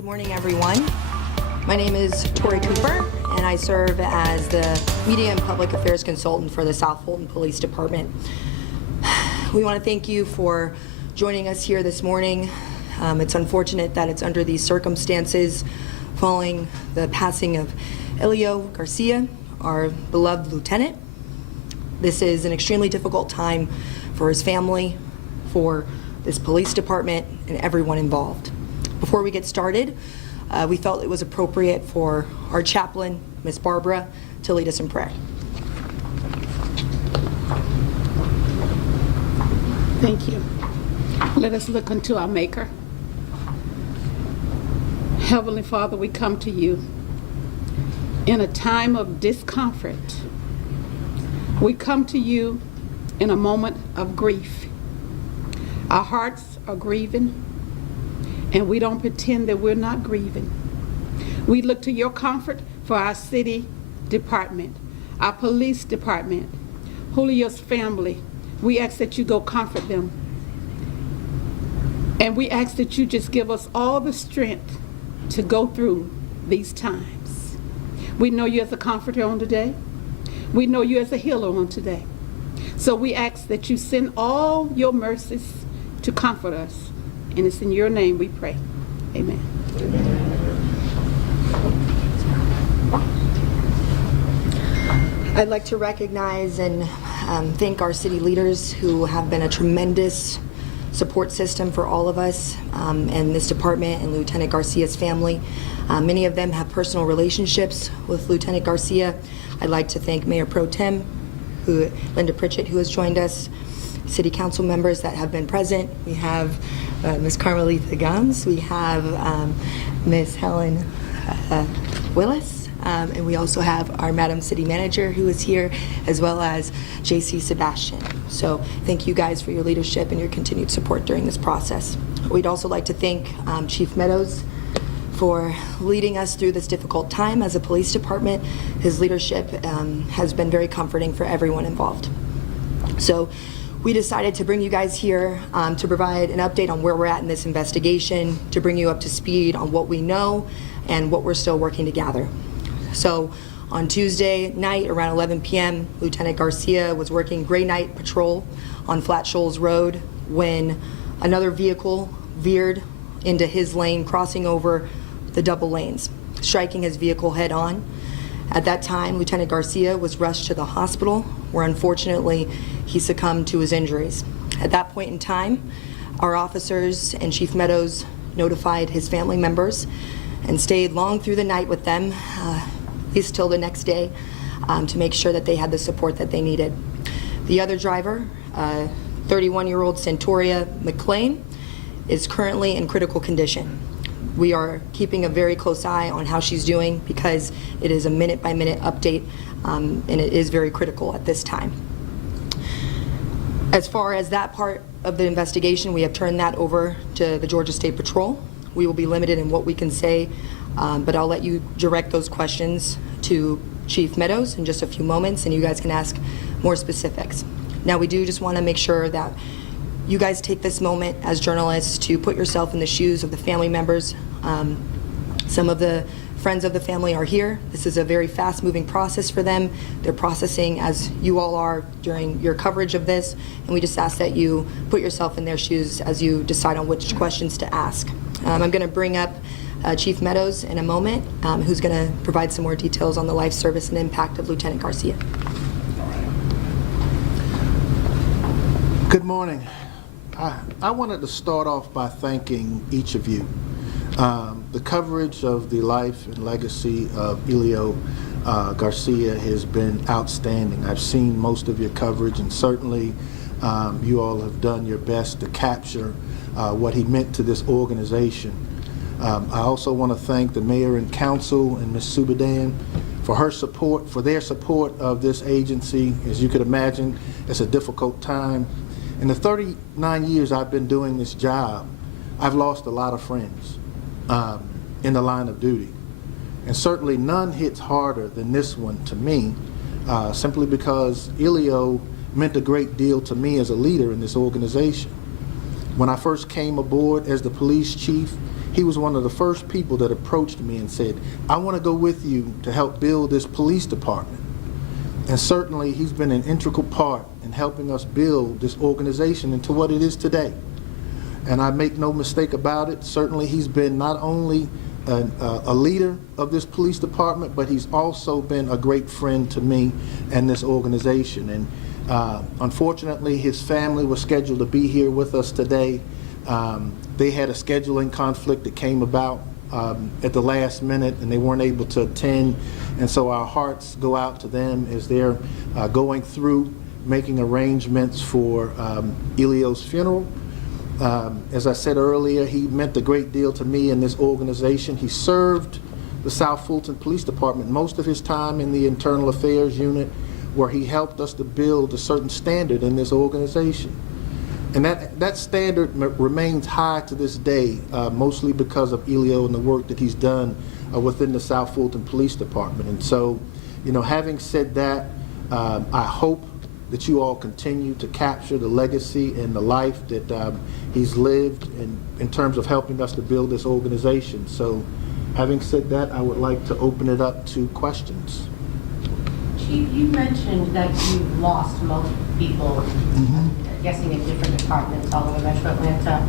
Good morning, everyone. My name is Tori Cooper, and I serve as the Media and Public Affairs Consultant for the South Fulton Police Department. We want to thank you for joining us here this morning. It's unfortunate that it's under these circumstances following the passing of Elio Garcia, our beloved lieutenant. This is an extremely difficult time for his family, for this police department, and everyone involved. Before we get started, we felt it was appropriate for our chaplain, Ms. Barbara, to lead us in prayer. Thank you. Let us look unto our Maker. Heavenly Father, we come to you in a time of discomfort. We come to you in a moment of grief. Our hearts are grieving, and we don't pretend that we're not grieving. We look to your comfort for our city department, our police department, Julio's family. We ask that you go comfort them. And we ask that you just give us all the strength to go through these times. We know you as a comforter on today. We know you as a healer on today. So we ask that you send all your mercies to comfort us. And it's in your name we pray. Amen. I'd like to recognize and thank our city leaders who have been a tremendous support system for all of us and this department and Lieutenant Garcia's family. Many of them have personal relationships with Lieutenant Garcia. I'd like to thank Mayor Pro Tem, Linda Pritchett, who has joined us, city council members that have been present. We have Ms. Carmelita Gums, we have Ms. Helen Willis, and we also have our Madam City Manager who is here, as well as JC Sebastian. So thank you guys for your leadership and your continued support during this process. We'd also like to thank Chief Meadows for leading us through this difficult time as a police department. His leadership has been very comforting for everyone involved. So we decided to bring you guys here to provide an update on where we're at in this investigation, to bring you up to speed on what we know and what we're still working to gather. So on Tuesday night around 11 p.m., Lieutenant Garcia was working gray night patrol on Flat Shoals Road when another vehicle veered into his lane, crossing over the double lanes, striking his vehicle head on. At that time, Lieutenant Garcia was rushed to the hospital, where unfortunately he succumbed to his injuries. At that point in time, our officers and Chief Meadows notified his family members and stayed long through the night with them, at least till the next day, to make sure that they had the support that they needed. The other driver, 31-year-old Centauria McLean, is currently in critical condition. We are keeping a very close eye on how she's doing because it is a minute-by-minute update, and it is very critical at this time. As far as that part of the investigation, we have turned that over to the Georgia State Patrol. We will be limited in what we can say, but I'll let you direct those questions to Chief Meadows in just a few moments, and you guys can ask more specifics. Now, we do just want to make sure that you guys take this moment as journalists to put yourself in the shoes of the family members. Some of the friends of the family are here. This is a very fast-moving process for them. They're processing as you all are during your coverage of this, and we just ask that you put yourself in their shoes as you decide on which questions to ask. I'm going to bring up Chief Meadows in a moment, who's going to provide some more details on the life service and impact of Lieutenant Garcia. Good morning. I wanted to start off by thanking each of you. The coverage of the life and legacy of Elio Garcia has been outstanding. I've seen most of your coverage, and certainly you all have done your best to capture what he meant to this organization. I also want to thank the mayor and council and Ms. Subadan for their support of this agency. As you could imagine, it's a difficult time. In the 39 years I've been doing this job, I've lost a lot of friends in the line of duty. And certainly none hits harder than this one to me, simply because Elio meant a great deal to me as a leader in this organization. When I first came aboard as the police chief, he was one of the first people that approached me and said, I want to go with you to help build this police department. And certainly he's been an integral part in helping us build this organization into what it is today. And I make no mistake about it, certainly he's been not only a leader of this police department, but he's also been a great friend to me and this organization. And unfortunately, his family was scheduled to be here with us today. They had a scheduling conflict that came about at the last minute, and they weren't able to attend. And so our hearts go out to them as they're going through making arrangements for Elio's funeral. As I said earlier, he meant a great deal to me in this organization. He served the South Fulton Police Department most of his time in the Internal Affairs Unit, where he helped us to build a certain standard in this organization. And that standard remains high to this day, mostly because of Elio and the work that he's done within the South Fulton Police Department. And so, you know, having said that, I hope that you all continue to capture the legacy and the life that he's lived in terms of helping us to build this organization. So having said that, I would like to open it up to questions. Chief, you mentioned that you've lost multiple people, I'm guessing in different departments all over Metro Atlanta.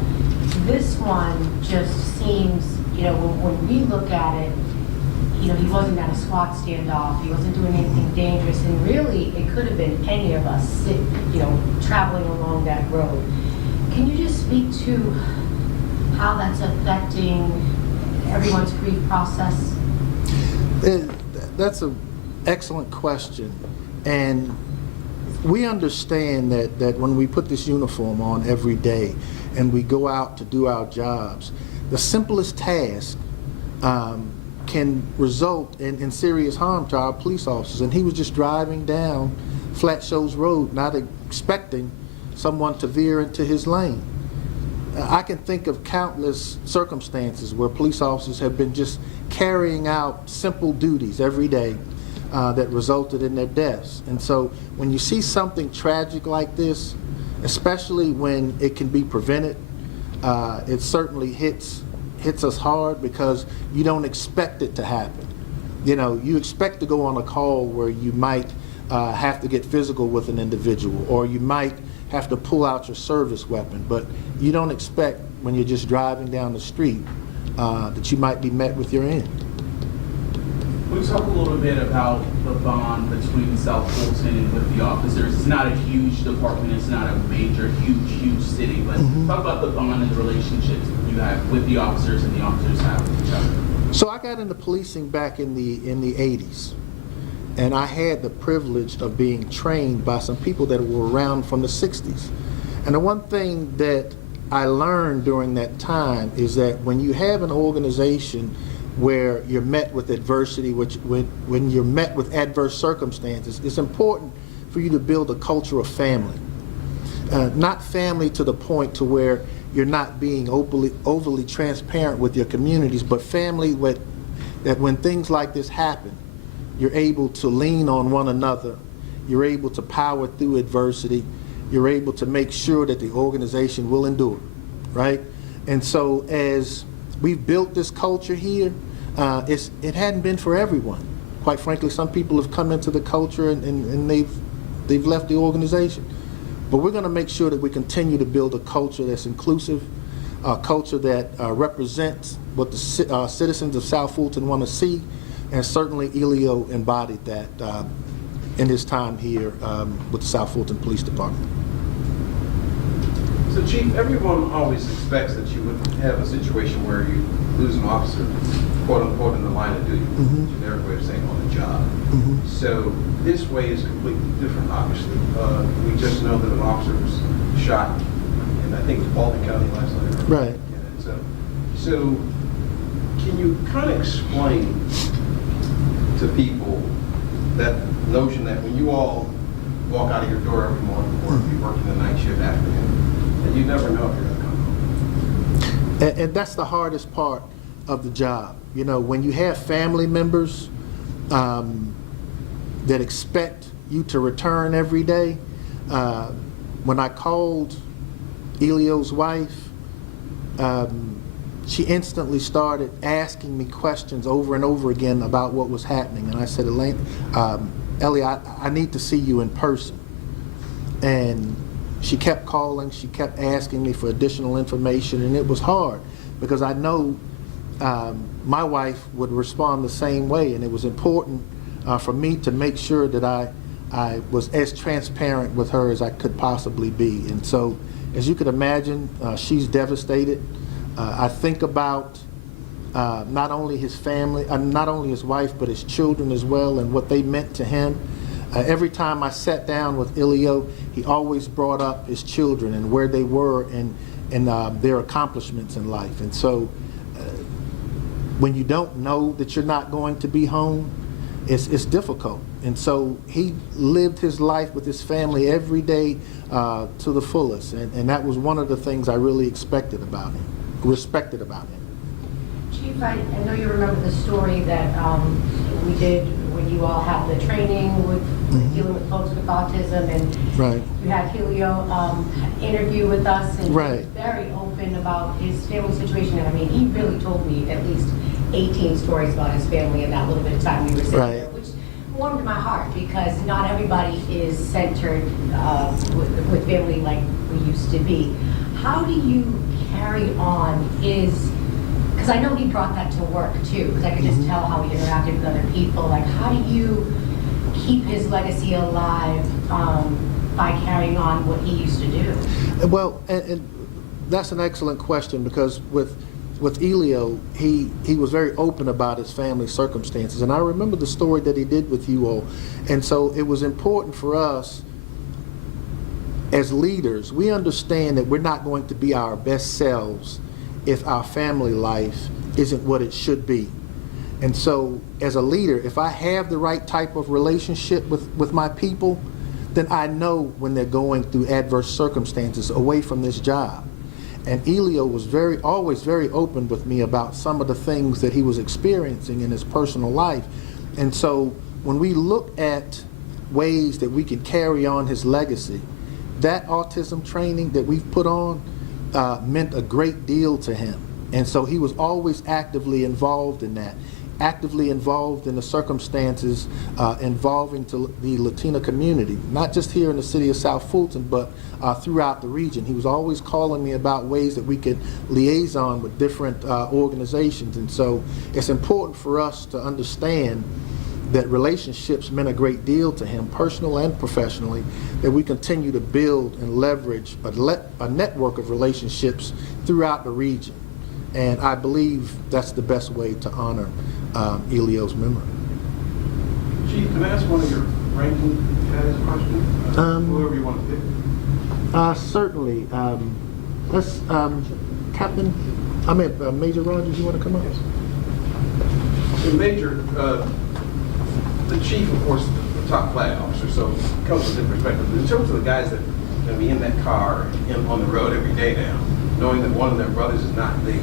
This one just seems, you know, when we look at it, you know, he wasn't at a SWAT standoff, he wasn't doing anything dangerous, and really, it could have been any of us, you know, traveling along that road. Can you just speak to how that's affecting everyone's grief process? That's an excellent question. And we understand that when we put this uniform on every day and we go out to do our jobs, the simplest task can result in serious harm to our police officers. And he was just driving down Flat Shoals Road, not expecting someone to veer into his lane. I can think of countless circumstances where police officers have been just carrying out simple duties every day that resulted in their deaths. And so when you see something tragic like this, especially when it can be prevented, it certainly hits us hard because you don't expect it to happen. You know, you expect to go on a call where you might have to get physical with an individual, or you might have to pull out your service weapon, but you don't expect when you're just driving down the street that you might be met with your end. Can we talk a little bit about the bond between South Fulton and with the officers? It's not a huge department, it's not a major, huge city, but talk about the bond and the relationships you have with the officers and the officers have with each other. So I got into policing back in the 80s, and I had the privilege of being trained by some people that were around from the 60s. And the one thing that I learned during that time is that when you have an organization where you're met with adversity, when you're met with adverse circumstances, it's important for you to build a culture of family. Not family to the point to where you're not being overly transparent with your communities, but family that when things like this happen, you're able to lean on one another, you're able to power through adversity, you're able to make sure that the organization will endure, right? And so as we've built this culture here, it hadn't been for everyone. Quite frankly, some people have come into the culture and they've left the organization. But we're going to make sure that we continue to build a culture that's inclusive, a culture that represents what the citizens of South Fulton want to see, and certainly Elio embodied that in his time here with the South Fulton Police Department. So, Chief, everyone always expects that you would have a situation where you lose an officer, quote unquote, in the line of duty, generic way of saying on the job. So this way is completely different, obviously. We just know that an officer was shot in, I think it was Baldwin County last night. Right. So can you kind of explain to people that notion that when you all walk out of your door every morning, or if you're working the night shift afternoon, and you never know if you're going to come home? And that's the hardest part of the job. You know, when you have family members that expect you to return every day, when I called Elio's wife, she instantly started asking me questions over and over again about what was happening. And I said, Ellie, I need to see you in person. And she kept calling, she kept asking me for additional information, and it was hard because I know my wife would respond the same way, and it was important for me to make sure that I was as transparent with her as I could possibly be. And so, as you could imagine, she's devastated. I think about not only his family, not only his wife, but his children as well, and what they meant to him. Every time I sat down with Elio, he always brought up his children and where they were and their accomplishments in life. And so when you don't know that you're not going to be home, it's difficult. And so he lived his life with his family every day to the fullest. And that was one of the things I really respected about him. Chief, I know you remember the story that we did when you all had the training with dealing with folks with autism, and Right. you had Helio interview with us, and Right. he was very open about his family situation. And I mean, he really told me at least 18 stories about his family in that little bit of time we were sitting Right. there, which warmed my heart because not everybody is centered with family like we used to be. How do you carry on because I know he brought that to work too, because I could just tell how he interacted with other people. Like, how do you keep his legacy alive by carrying on what he used to do? Well, and that's an excellent question, because with Elio, he was very open about his family circumstances. And I remember the story that he did with you all. And so it was important for us as leaders. We understand that we're not going to be our best selves if our family life isn't what it should be. And so as a leader, if I have the right type of relationship with my people, then I know when they're going through adverse circumstances away from this job. And Elio was always very open with me about some of the things that he was experiencing in his personal life. And so when we look at ways that we can carry on his legacy, that autism training that we've put on meant a great deal to him. And so he was always actively involved in that, actively involved in the circumstances involving to the Latino community, not just here in the city of South Fulton, but throughout the region. He was always calling me about ways that we could liaison with different organizations. And so it's important for us to understand that relationships meant a great deal to him, personal and professionally, that we continue to build and leverage a network of relationships throughout the region. And I believe that's the best way to honor Elio's memory. Chief, can I ask one of your ranking guys a question? Whoever you want to pick. Certainly. Let's, Major Rogers, you want to come up? In Major, the chief, of course, the top flag officer, so it comes with different perspective. In terms of the guys that are going to be in that car on the road every day now, knowing that one of their brothers is not there,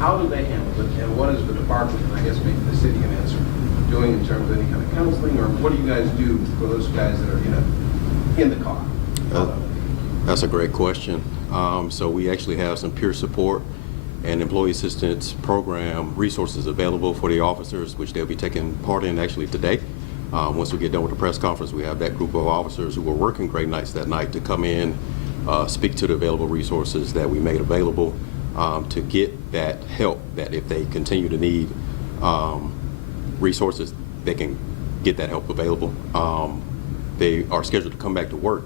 how do they handle it? And what is the department, and I guess maybe the city can answer, doing in terms of any kind of counseling, or what do you guys do for those guys that are in the car? That's a great question. So we actually have some peer support and employee assistance program resources available for the officers, which they'll be taking part in actually today. Once we get done with the press conference, we have that group of officers who were working great nights that night to come in, speak to the available resources that we made available to get that help, that if they continue to need resources, they can get that help available. They are scheduled to come back to work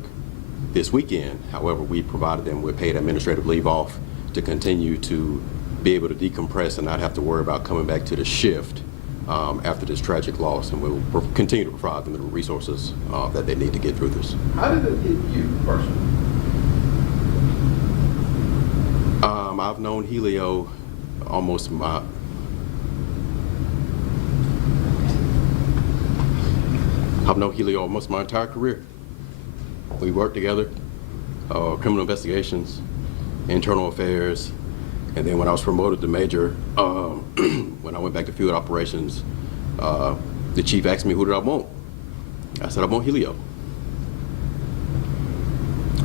this weekend. However, we provided them with paid administrative leave off to continue to be able to decompress and not have to worry about coming back to the shift after this tragic loss. And we'll continue to provide them the resources that they need to get through this. How did it hit you personally? I've known Helio almost my entire career. We worked together, criminal investigations, internal affairs, and then when I was promoted to major, when I went back to field operations, the chief asked me, who did I want? I said, I want Helio.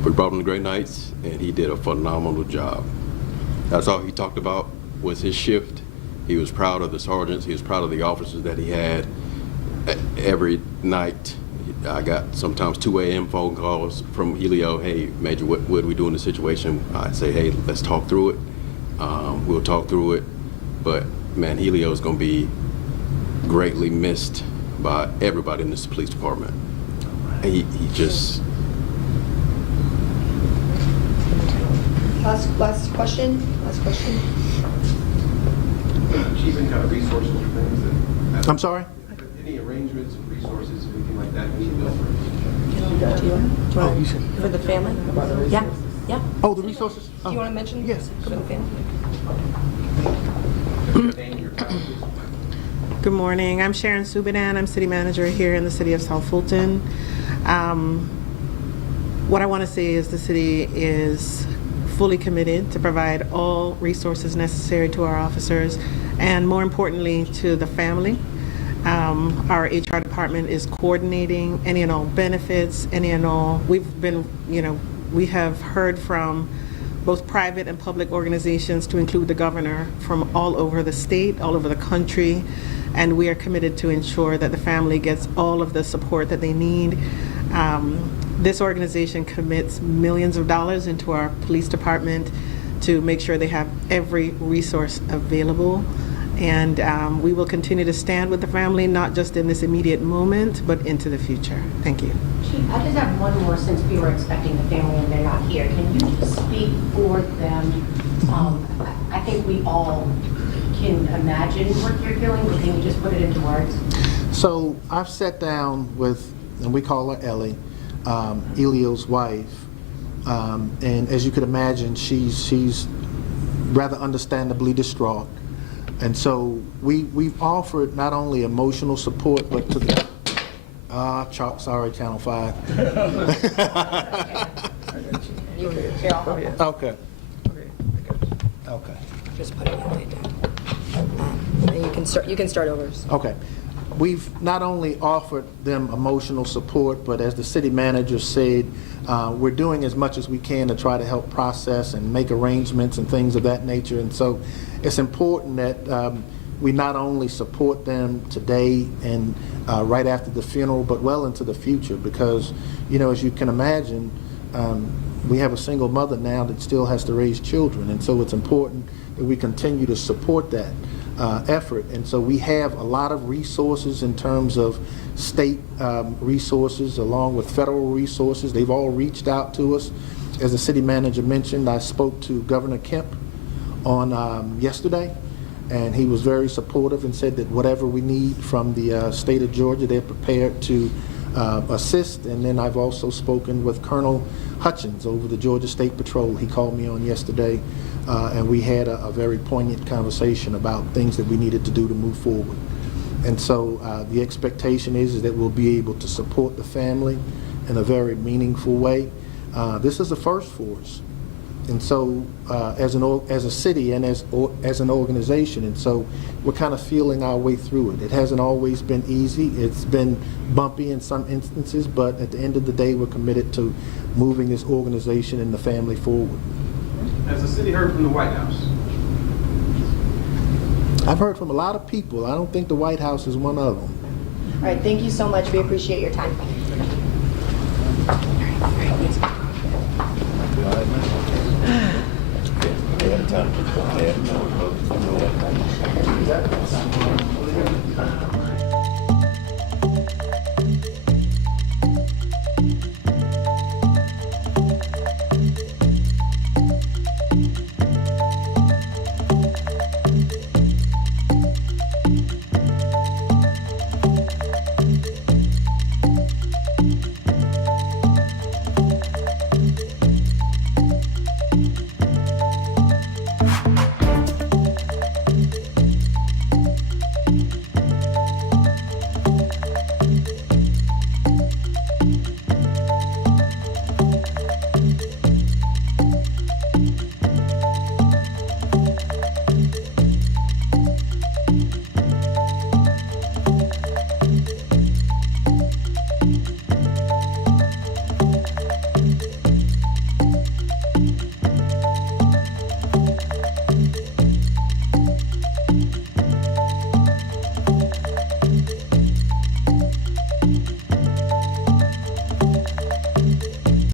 We brought him to Great Knights, and he did a phenomenal job. That's all he talked about was his shift. He was proud of the sergeants. He was proud of the officers that he had. Every night, I got sometimes 2 a.m. phone calls from Elio. Hey, Major, what do we do in this situation? I'd say, hey, let's talk through it. We'll talk through it. But, man, Elio is going to be greatly missed by everybody in this police department. He just... Last question? Chief, any kind of resources or things that? I'm sorry? Any arrangements, resources, anything like that we need to know for? Do you want for the family? Yeah, yeah. Oh, the resources? Do you want to mention? Yes. For the family? Name your title, please. Good morning. I'm Sharon Subadan. I'm city manager here in the city of South Fulton. What I want to say is the city is fully committed to provide all resources necessary to our officers and, more importantly, to the family. Our HR department is coordinating any and all benefits, any and all. We have heard from both private and public organizations, to include the governor, from all over the state, all over the country, and we are committed to ensure that the family gets all of the support that they need. This organization commits millions of dollars into our police department to make sure they have every resource available. And we will continue to stand with the family, not just in this immediate moment, but into the future. Thank you. Chief, I just have one more, since we were expecting the family and they're not here. Can you just speak for them? I think we all can imagine what you're feeling, but can you just put it into words? So I've sat down with, and we call her Ellie, Elio's wife, and as you could imagine, she's rather understandably distraught. And so we've offered not only emotional support, but to the sorry, Channel 5. Okay. Okay. Just put it down. You can start over. Okay. We've not only offered them emotional support, but as the city manager said, we're doing as much as we can to try to help process and make arrangements and things of that nature. And so it's important that we not only support them today and right after the funeral, but well into the future, because, as you can imagine, we have a single mother now that still has to raise children. And so it's important that we continue to support that effort. And so we have a lot of resources in terms of state resources along with federal resources. They've all reached out to us. As the city manager mentioned, I spoke to Governor Kemp on yesterday, and he was very supportive and said that whatever we need from the state of Georgia, they're prepared to assist. And then I've also spoken with Colonel Hutchins over the Georgia State Patrol. He called me on yesterday, and we had a very poignant conversation about things that we needed to do to move forward. And so the expectation is that we'll be able to support the family in a very meaningful way. This is a first for us. And so as a city and as an organization, and so we're kind of feeling our way through it. It hasn't always been easy. It's been bumpy in some instances, but at the end of the day, we're committed to moving this organization and the family forward. Has the city heard from the White House? I've heard from a lot of people. I don't think the White House is one of them. All right, thank you so much. We appreciate your time. Time.